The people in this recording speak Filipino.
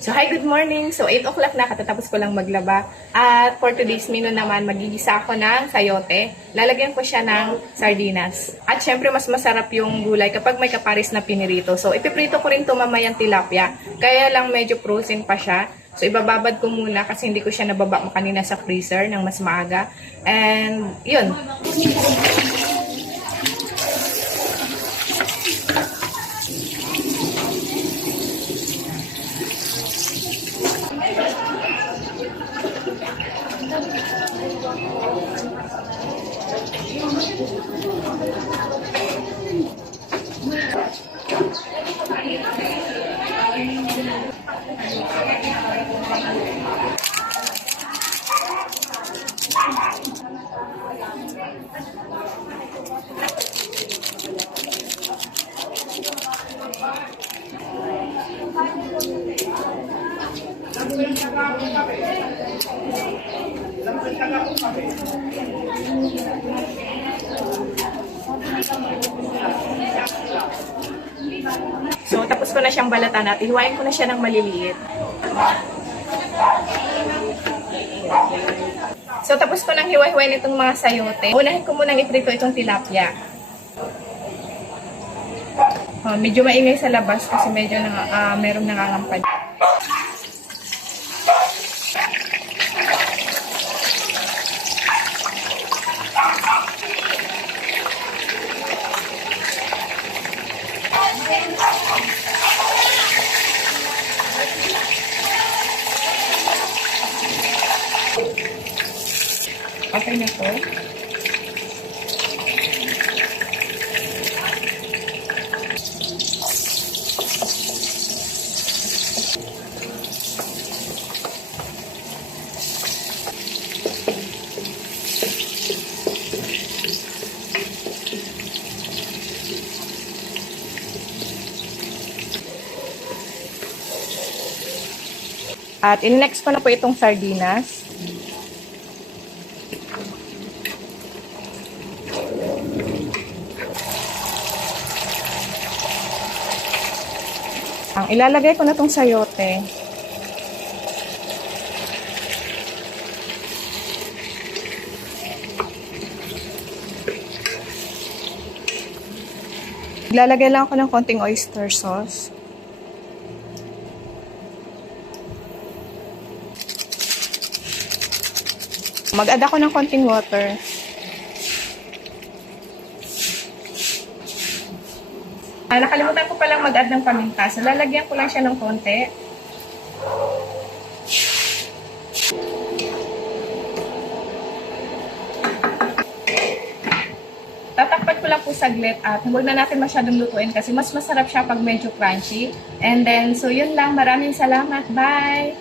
So, hi, good morning. So, 8 o'clock na, katatapos ko lang maglaba. At for today's menu naman, magigisa ako ng sayote. Lalagyan ko siya ng sardinas. At syempre, mas masarap yung gulay kapag may kaparis na pinirito. So, ipiprito ko rin ito mamayang tilapia. Kaya lang medyo frozen pa siya. So, ibababad ko muna kasi hindi ko siya nababa kanina sa freezer ng mas maaga. And, yun. So, tapos ko na siyang balatan at ihiwain ko na siya ng maliliit. So, tapos ko nang hiwa-hiwain itong mga sayote. Unahin ko munang iprito itong tilapia. Medyo maingay sa labas kasi medyo merong nangangampad. Okay na to. At in-next ko na po itong sardinas. Ang ilalagay ko na itong sayote. Ilalagay lang ako ng konting oyster sauce. Mag-add ako ng konting water. Nakalimutan ko palang mag-add ng paminta. So, lalagyan ko lang siya ng konti. Tatakpan ko lang po saglit at huwag na natin masyadong lutuin kasi mas masarap siya pag medyo crunchy. And then, so yun lang. Maraming salamat. Bye!